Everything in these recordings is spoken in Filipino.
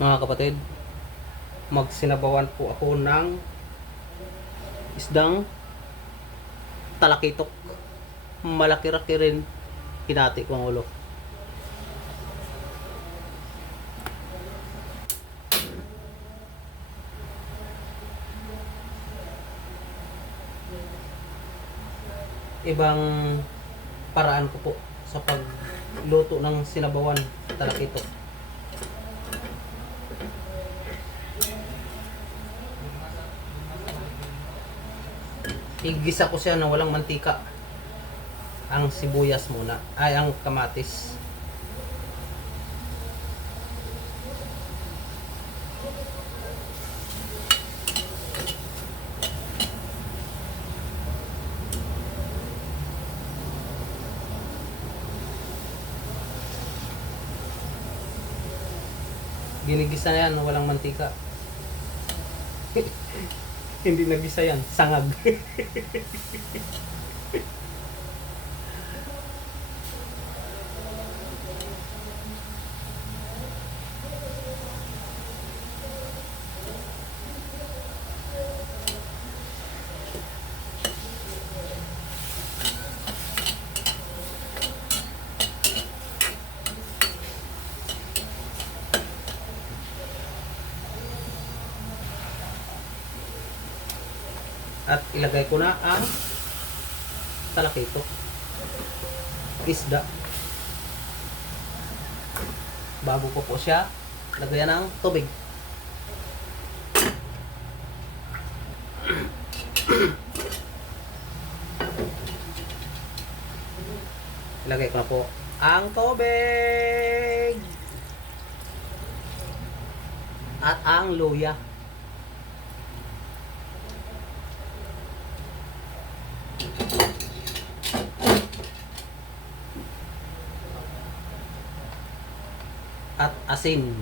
Mga kapatid, magsinabawan po ako ng isdang talakitok. Malaki-raki rin. Hinati ko ang ulo. Ibang paraan ko po sa pagluto ng sinabawan talakitok. Igisa ko siya na walang mantika. Ang sibuyas muna. Ay, ang kamatis. Ginigisa na yan, walang mantika. Hindi nagisa yan, sangag. At ilagay ko na ang talakito. Isda. Bago ko po siya, lagyan ng tubig. Ilagay ko na po ang tubig. At ang luya. At asin.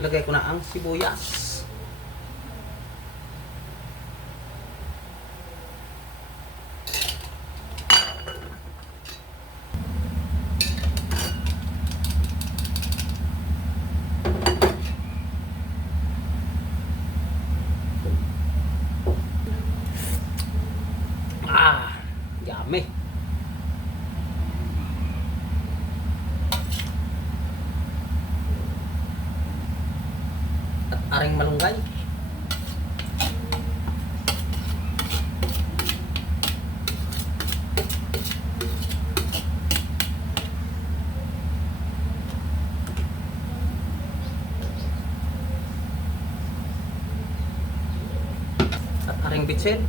Lagay ko na ang sibuyas. Ah, yummy. Aring malunggay. At aring bitsin.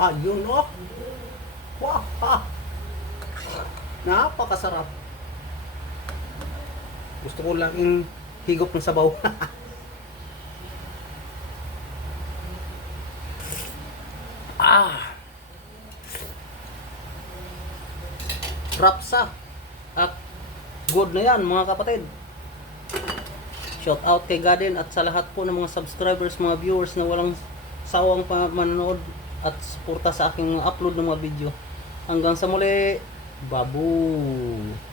Ayun oh. Wow. Napakasarap. Gusto ko lang yung higop ng sabaw. ah. Rapsa. At good na yan mga kapatid. Shout out kay Gaden at sa lahat po ng mga subscribers, mga viewers na walang sawang pa manonood at suporta sa aking upload ng mga video. Hanggang sa muli, Baboy.